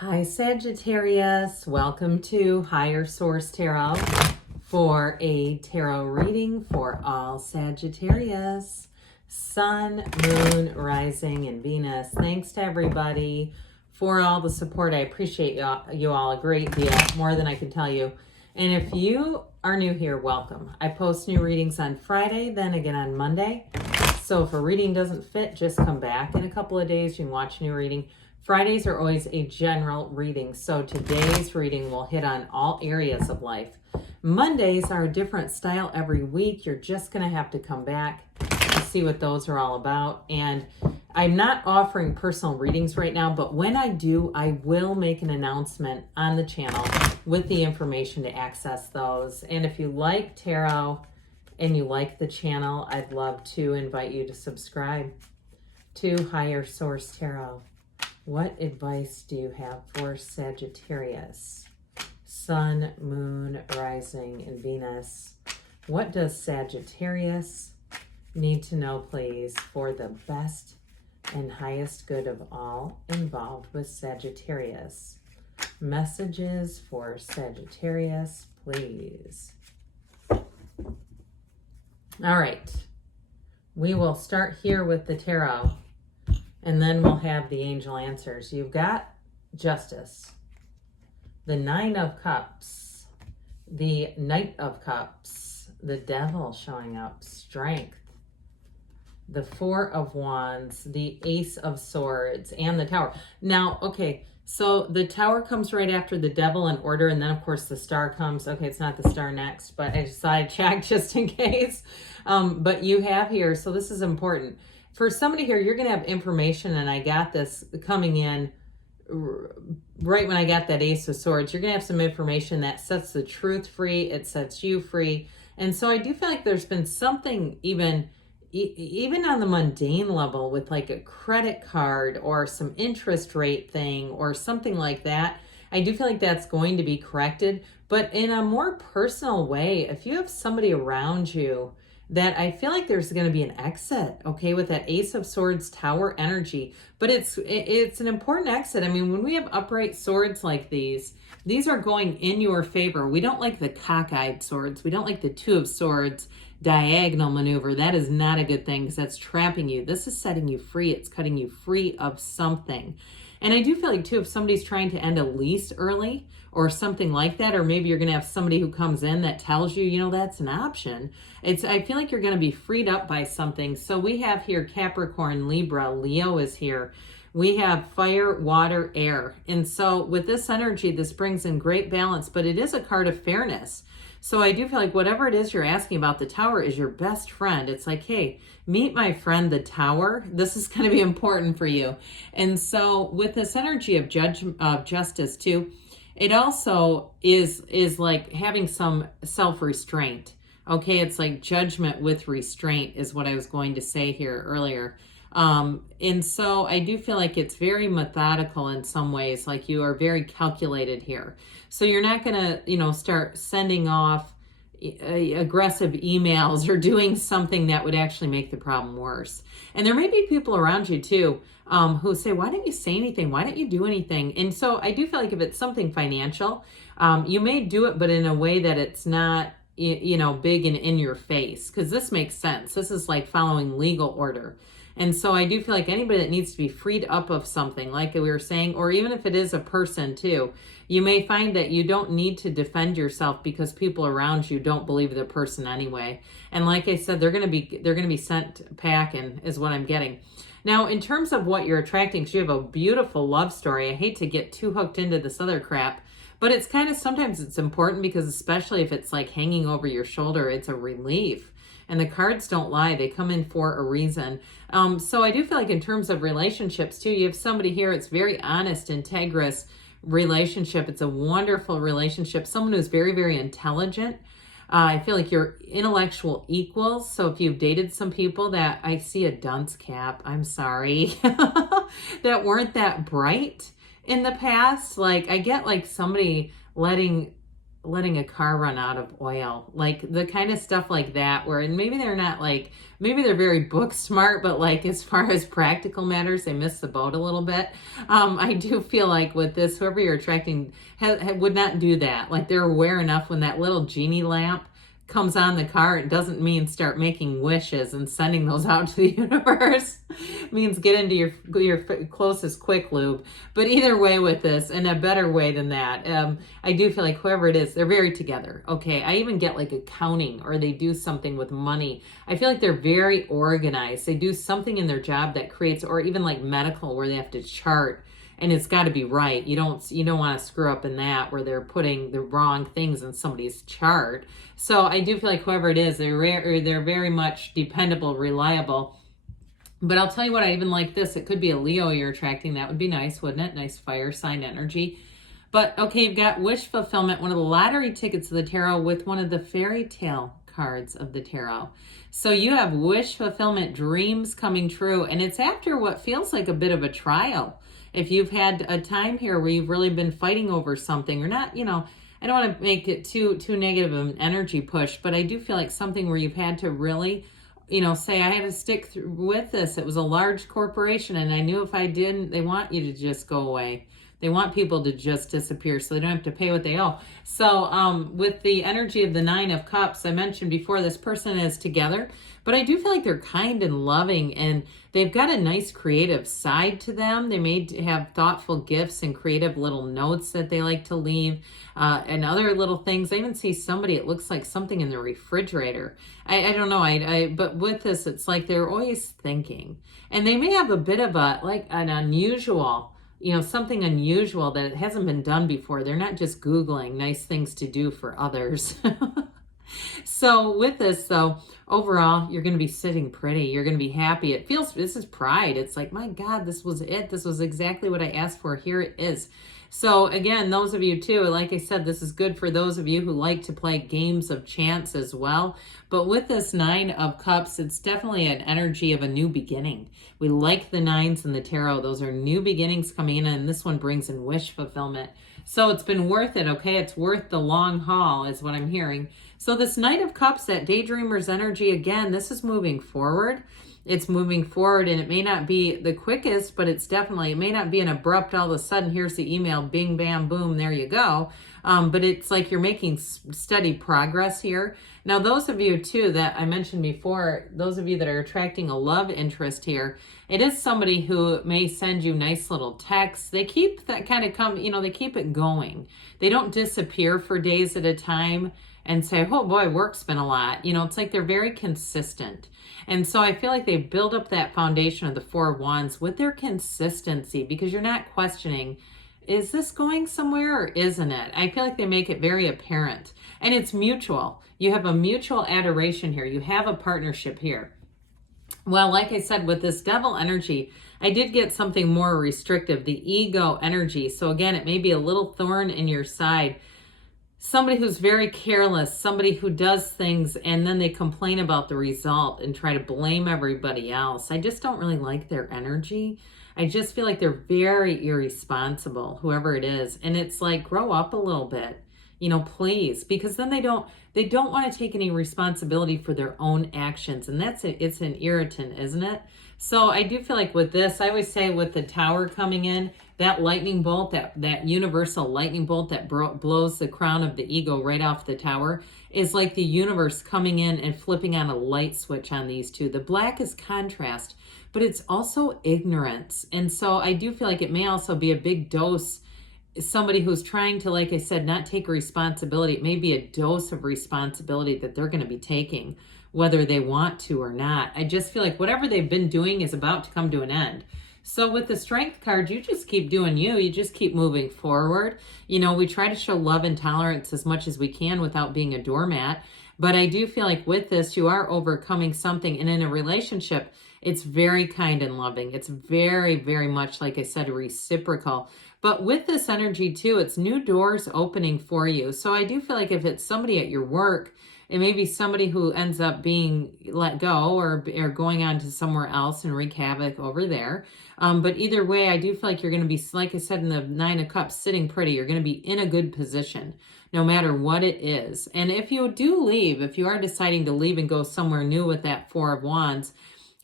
Hi Sagittarius, welcome to Higher Source Tarot for a tarot reading for all Sagittarius, Sun, Moon, Rising, and Venus. Thanks to everybody for all the support. I appreciate you all a great deal, more than I can tell you. And if you are new here, welcome. I post new readings on Friday, then again on Monday. So if a reading doesn't fit, just come back in a couple of days. You can watch a new reading. Fridays are always a general reading, so today's reading will hit on all areas of life. Mondays are a different style every week. You're just going to have to come back to see what those are all about. And I'm not offering personal readings right now, but when I do, I will make an announcement on the channel with the information to access those. And if you like tarot and you like the channel, I'd love to invite you to subscribe to Higher Source Tarot. What advice do you have for Sagittarius? Sun, Moon, Rising, and Venus. What does Sagittarius need to know, please, for the best and highest good of all involved with Sagittarius? Messages for Sagittarius, please. All right. We will start here with the tarot. And then we'll have the angel answers. You've got Justice, the Nine of Cups, the Knight of Cups, the Devil showing up, Strength, the Four of Wands, the Ace of Swords, and the Tower. Now, okay, so the Tower comes right after the Devil in order, and then, of course, the Star comes. Okay, it's not the Star next, but I decided to check just in case. But you have here, so this is important. For somebody here, you're going to have information, and I got this coming in right when I got that Ace of Swords. You're going to have some information that sets the truth free. It sets you free. And so I do feel like there's been something even on the mundane level with like a credit card or some interest rate thing or something like that. I do feel like that's going to be corrected. But in a more personal way, if you have somebody around you that I feel like there's going to be an exit, okay, with that Ace of Swords Tower energy. But it's an important exit. I mean, when we have upright swords like these are going in your favor. We don't like the cockeyed swords. We don't like the Two of Swords diagonal maneuver. That is not a good thing because that's trapping you. This is setting you free. It's cutting you free of something. And I do feel like, too, if somebody's trying to end a lease early or something like that, or maybe you're going to have somebody who comes in that tells you, you know, that's an option. I feel like you're going to be freed up by something. So we have here Capricorn, Libra, Leo is here. We have fire, water, air. And so with this energy, this brings in great balance, but it is a card of fairness. So I do feel like whatever it is you're asking about, the Tower is your best friend. It's like, hey, meet my friend, the Tower. This is going to be important for you. And so with this energy of justice too, it also is like having some self-restraint. Okay, it's like judgment with restraint is what I was going to say here earlier. And so I do feel like it's very methodical in some ways, like you are very calculated here. So you're not going to, you know, start sending off aggressive emails or doing something that would actually make the problem worse. And there may be people around you too, who say, why don't you say anything? Why don't you do anything? And so I do feel like if it's something financial, you may do it, but in a way that it's not, you know, big and in your face, because this makes sense. This is like following legal order. And so I do feel like anybody that needs to be freed up of something, like we were saying, or even if it is a person too, you may find that you don't need to defend yourself because people around you don't believe the person anyway. And like I said, they're going to be sent packing is what I'm getting. Now, in terms of what you're attracting, so you have a beautiful love story. I hate to get too hooked into this other crap, but it's kind of, sometimes it's important because especially if it's like hanging over your shoulder, it's a relief. And the cards don't lie. They come in for a reason. So I do feel like in terms of relationships too, you have somebody here, it's very honest, integrous relationship. It's a wonderful relationship. Someone who's very, very intelligent. I feel like you're intellectual equals. So if you've dated some people that I see a dunce cap, I'm sorry, that weren't that bright in the past. Like I get like somebody letting letting a car run out of oil, like the kind of stuff like that, where, and maybe they're not like, maybe they're very book smart, but like as far as practical matters, they miss the boat a little bit. I do feel like with this, whoever you're attracting would not do that. Like they're aware enough when that little genie lamp comes on the car, it doesn't mean start making wishes and sending those out to the universe. It means get into your closest quick lube. But either way with this, and a better way than that, I do feel like whoever it is, they're very together. Okay, I even get like accounting, or they do something with money. I feel like they're very organized. They do something in their job that creates, or even like medical, where they have to chart. And it's got to be right. You don't want to screw up in that, where they're putting the wrong things in somebody's chart. So I do feel like whoever it is, they're very much dependable, reliable. But I'll tell you what, I even like this. It could be a Leo you're attracting. That would be nice, wouldn't it? Nice fire sign energy. But okay, you've got wish fulfillment, one of the lottery tickets of the tarot with one of the fairy tale cards of the tarot. So you have wish fulfillment, dreams coming true, and it's after what feels like a bit of a trial. If you've had a time here where you've really been fighting over something, or not, I don't want to make it too negative of an energy push, but I do feel like something where you've had to really, say, I had to stick through with this. It was a large corporation, and I knew if I didn't, they want you to just go away. They want people to just disappear so they don't have to pay what they owe. So with the energy of the Nine of Cups, I mentioned before, this person is together, but I do feel like they're kind and loving, and they've got a nice creative side to them. They may have thoughtful gifts and creative little notes that they like to leave, and other little things. I even see somebody, it looks like something in the refrigerator. I don't know, but with this, it's like they're always thinking. And they may have a bit of an unusual, something unusual that hasn't been done before. They're not just Googling nice things to do for others. So with this, though, overall, you're going to be sitting pretty. You're going to be happy. It feels, this is pride. It's like, my God, this was it. This was exactly what I asked for. Here it is. So again, those of you too, like I said, this is good for those of you who like to play games of chance as well. But with this Nine of Cups, it's definitely an energy of a new beginning. We like the nines in the tarot. Those are new beginnings coming in, and this one brings in wish fulfillment. So it's been worth it, okay? It's worth the long haul is what I'm hearing. So this Knight of Cups, that daydreamer's energy, again, this is moving forward. It's moving forward, and it may not be the quickest, but it's definitely, it may not be an abrupt, all of a sudden, here's the email, bing, bam, boom, there you go. But it's like you're making steady progress here. Now, those of you, too, that I mentioned before, those of you that are attracting a love interest here, it is somebody who may send you nice little texts. They keep that kind of they keep it going. They don't disappear for days at a time and say, oh boy, work's been a lot. It's like they're very consistent. And so I feel like they build up that foundation of the Four of Wands with their consistency, because you're not questioning, is this going somewhere or isn't it? I feel like they make it very apparent. And it's mutual. You have a mutual adoration here. You have a partnership here. Well, like I said, with this Devil energy, I did get something more restrictive, the ego energy. So again, it may be a little thorn in your side. Somebody who's very careless, somebody who does things and then they complain about the result and try to blame everybody else. I just don't really like their energy. I just feel like they're very irresponsible, whoever it is. And it's like, grow up a little bit, please, because then they don't want to take any responsibility for their own actions. And it's an irritant, isn't it? So I do feel like with this, I always say with the Tower coming in, that lightning bolt, that universal lightning bolt that blows the crown of the ego right off the Tower, is like the universe coming in and flipping on a light switch on these two. The black is contrast, but it's also ignorance. And so I do feel like it may also be a big dose. Somebody who's trying to, like I said, not take responsibility. It may be a dose of responsibility that they're going to be taking, whether they want to or not. I just feel like whatever they've been doing is about to come to an end. So with the Strength card, you just keep doing you. You just keep moving forward. We try to show love and tolerance as much as we can without being a doormat. But I do feel like with this, you are overcoming something. And in a relationship, it's very kind and loving. It's very, very much, like I said, reciprocal. But with this energy too, it's new doors opening for you. So I do feel like if it's somebody at your work, It may be somebody who ends up being let go or going on to somewhere else and wreak havoc over there. But either way, I do feel like you're going to be, like I said, in the Nine of Cups, sitting pretty. You're going to be in a good position, no matter what it is. And if you do leave, if you are deciding to leave and go somewhere new with that Four of Wands,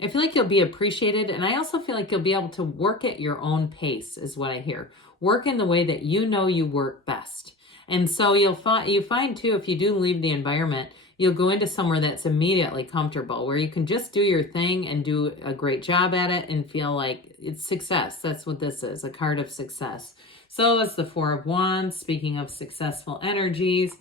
I feel like you'll be appreciated. And I also feel like you'll be able to work at your own pace, is what I hear. Work in the way that you know you work best. And so you find too, if you do leave the environment, you'll go into somewhere that's immediately comfortable, where you can just do your thing and do a great job at it and feel like it's success. That's what this is, a card of success. So it's the Four of Wands, speaking of successful energies.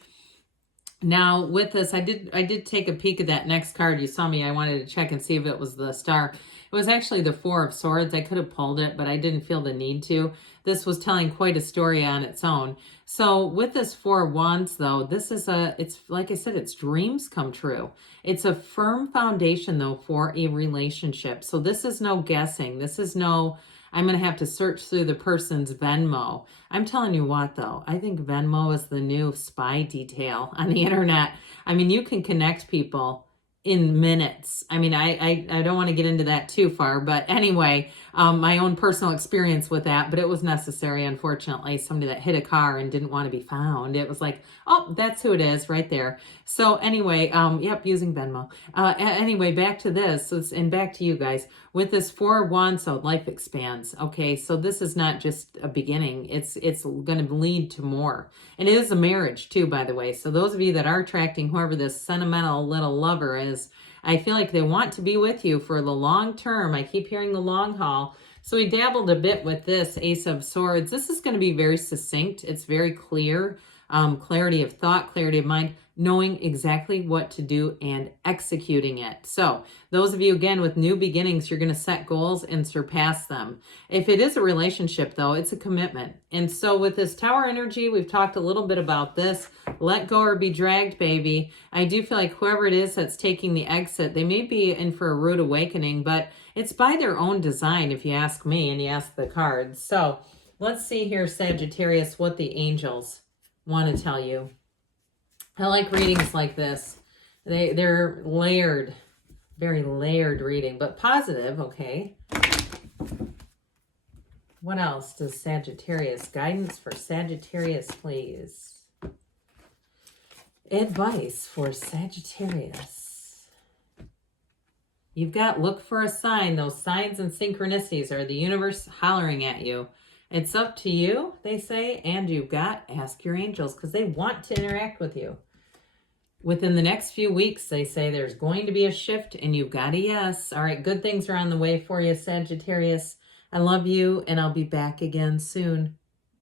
Now with this, I did take a peek at that next card. You saw me, I wanted to check and see if it was the star. It was actually the Four of Swords. I could have pulled it, but I didn't feel the need to. This was telling quite a story on its own. So with this Four of Wands though, this is it's like I said, it's dreams come true. It's a firm foundation though for a relationship. So this is no guessing. This is no, I'm going to have to search through the person's Venmo. I'm telling you what though, I think Venmo is the new spy detail on the internet. I mean, you can connect people in minutes. I mean, I don't want to get into that too far, but anyway, my own personal experience with that, but it was necessary, unfortunately. Somebody that hit a car and didn't want to be found. It was like, oh, that's who it is right there. So anyway, yep, using Venmo. Anyway, back to this, and back to you guys. With this Four of Wands, so life expands. Okay, so this is not just a beginning. It's going to lead to more. And it is a marriage too, by the way. So those of you that are attracting whoever this sentimental little lover is, I feel like they want to be with you for the long term. I keep hearing the long haul. So we dabbled a bit with this Ace of Swords. This is going to be very succinct. It's very clear. Clarity of thought, clarity of mind, knowing exactly what to do and executing it. So those of you, again, with new beginnings, you're going to set goals and surpass them. If it is a relationship, though, it's a commitment. And so with this Tower energy, we've talked a little bit about this. Let go or be dragged, baby. I do feel like whoever it is that's taking the exit, they may be in for a rude awakening, but it's by their own design, if you ask me and you ask the cards. So let's see here, Sagittarius, what the angels want to tell you. I like readings like this. They're layered, very layered reading, but positive, okay. What else does Sagittarius, guidance for Sagittarius, please. Advice for Sagittarius. You've got, look for a sign. Those signs and synchronicities are the universe hollering at you. It's up to you, they say, and you've got, ask your angels, because they want to interact with you. Within the next few weeks, they say there's going to be a shift, and you've got a yes. All right, good things are on the way for you, Sagittarius. I love you, and I'll be back again soon.